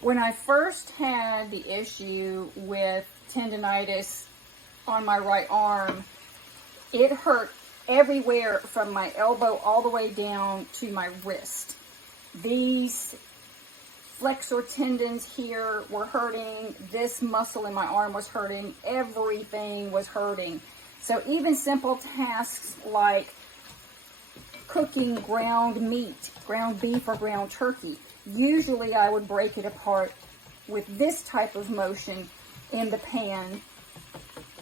When I first had the issue with tendonitis on my right arm, it hurt everywhere from my elbow all the way down to my wrist. These flexor tendons here were hurting. This muscle in my arm was hurting. Everything was hurting. So even simple tasks like cooking ground meat, ground beef or ground turkey, usually I would break it apart with this type of motion in the pan,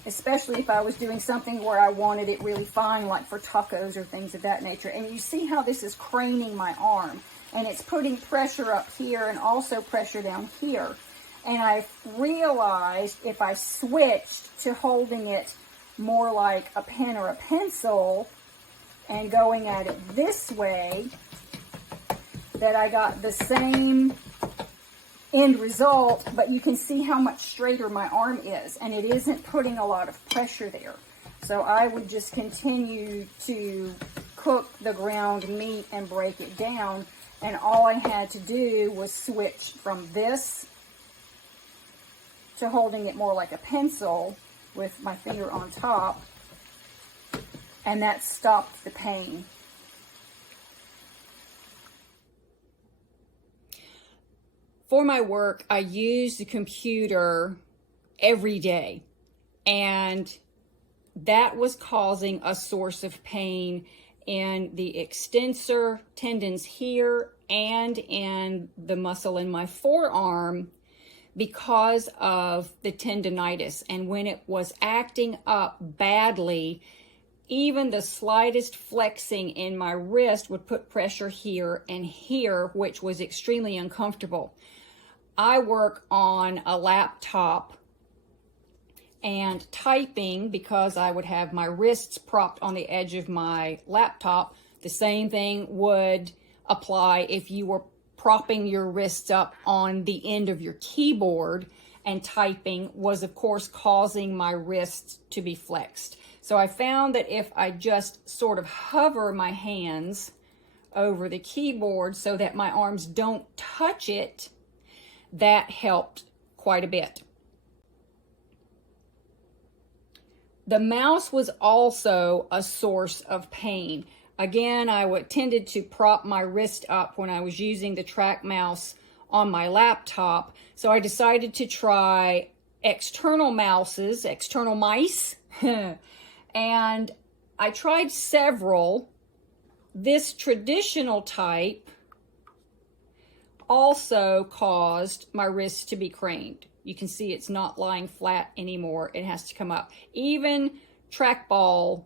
especially if I was doing something where I wanted it really fine, like for tacos or things of that nature. And you see how this is craning my arm, and it's putting pressure up here and also pressure down here. And I realized if I switched to holding it more like a pen or a pencil and going at it this way, that I got the same end result, but you can see how much straighter my arm is, and it isn't putting a lot of pressure there. So I would just continue to cook the ground meat and break it down, and all I had to do was switch from this to holding it more like a pencil with my finger on top, and that stopped the pain. For my work, I use the computer every day, and that was causing a source of pain in the extensor tendons here and in the muscle in my forearm because of the tendonitis. And when it was acting up badly, even the slightest flexing in my wrist would put pressure here and here, which was extremely uncomfortable. I work on a laptop, and typing, because I would have my wrists propped on the edge of my laptop, the same thing would apply if you were propping your wrists up on the end of your keyboard, and typing was, of course, causing my wrists to be flexed. So I found that if I just sort of hover my hands over the keyboard so that my arms don't touch it, that helped quite a bit. The mouse was also a source of pain. Again, I tended to prop my wrist up when I was using the track mouse on my laptop, so I decided to try external mice, and I tried several. This traditional type also caused my wrist to be craned. You can see it's not lying flat anymore. It has to come up. Even trackball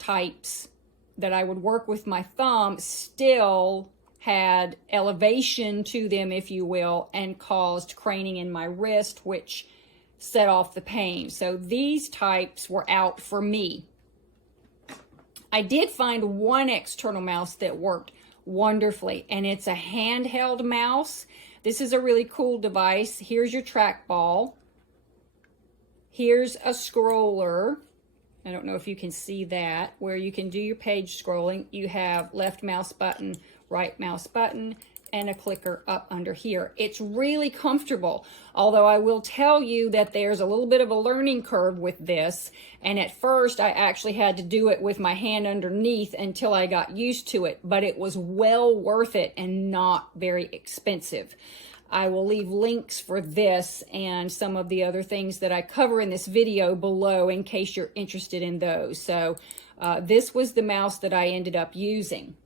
types that I would work with my thumb still had elevation to them, if you will, and caused craning in my wrist, which set off the pain. So these types were out for me. I did find one external mouse that worked wonderfully, and it's a handheld mouse. This is a really cool device. Here's your trackball. Here's a scroller. I don't know if you can see that, where you can do your page scrolling. You have left mouse button, right mouse button, and a clicker up under here. It's really comfortable, although I will tell you that there's a little bit of a learning curve with this, and at first I actually had to do it with my hand underneath until I got used to it, but it was well worth it and not very expensive. I will leave links for this and some of the other things that I cover in this video below in case you're interested in those. So this was the mouse that I ended up using.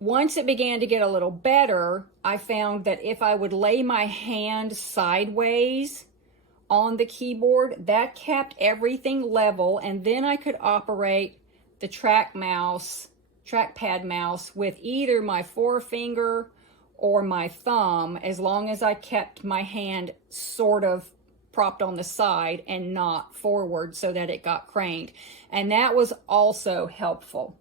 Once it began to get a little better, I found that if I would lay my hand sideways on the keyboard, that kept everything level, and then I could operate the trackpad mouse with either my forefinger or my thumb, as long as I kept my hand sort of propped on the side and not forward so that it got craned. And that was also helpful.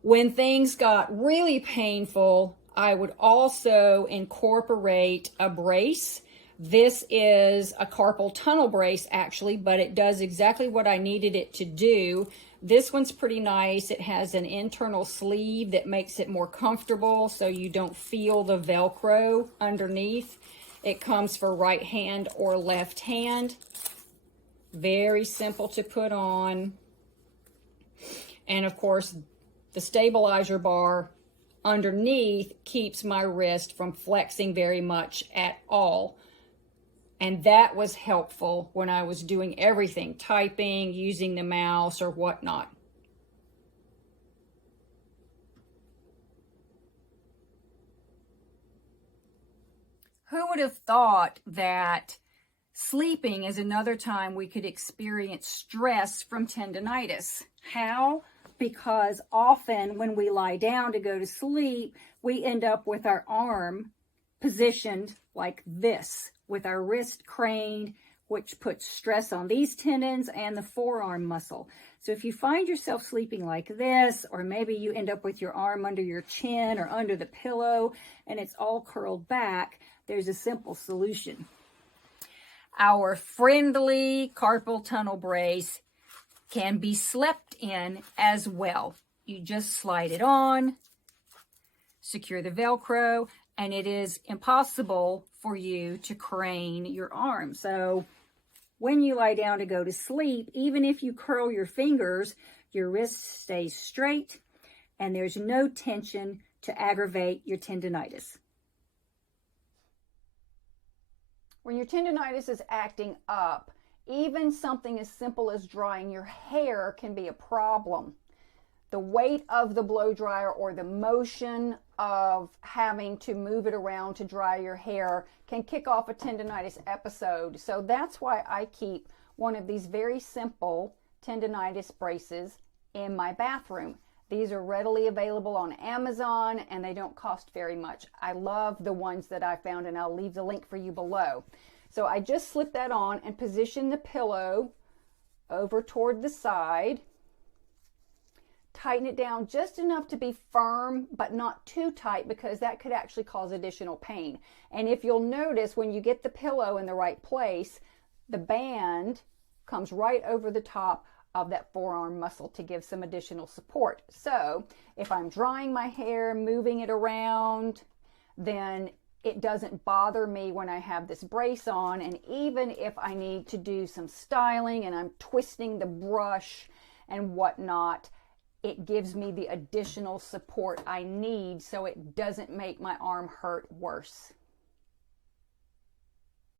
When things got really painful, I would also incorporate a brace. This is a carpal tunnel brace, actually, but it does exactly what I needed it to do. This one's pretty nice. It has an internal sleeve that makes it more comfortable so you don't feel the Velcro underneath. It comes for right hand or left hand. Very simple to put on. And of course, the stabilizer bar underneath keeps my wrist from flexing very much at all. And that was helpful when I was doing everything, typing, using the mouse, or whatnot. Who would have thought that sleeping is another time we could experience stress from tendonitis? How? Because often when we lie down to go to sleep, we end up with our arm positioned like this, with our wrist craned, which puts stress on these tendons and the forearm muscle. So if you find yourself sleeping like this, or maybe you end up with your arm under your chin or under the pillow and it's all curled back, there's a simple solution. Our friendly carpal tunnel brace can be slept in as well. You just slide it on, secure the Velcro, and it is impossible for you to crane your arm. So when you lie down to go to sleep, even if you curl your fingers, your wrist stays straight and there's no tension to aggravate your tendonitis. When your tendonitis is acting up, even something as simple as drying your hair can be a problem. The weight of the blow dryer or the motion of having to move it around to dry your hair can kick off a tendonitis episode. So that's why I keep one of these very simple tendonitis braces in my bathroom. These are readily available on Amazon and they don't cost very much. I love the ones that I found and I'll leave the link for you below. So I just slip that on and position the pillow over toward the side. Tighten it down just enough to be firm, but not too tight because that could actually cause additional pain. And if you'll notice, when you get the pillow in the right place, the band comes right over the top of that forearm muscle to give some additional support. So if I'm drying my hair, moving it around, then it doesn't bother me when I have this brace on. And even if I need to do some styling and I'm twisting the brush and whatnot, it gives me the additional support I need so it doesn't make my arm hurt worse.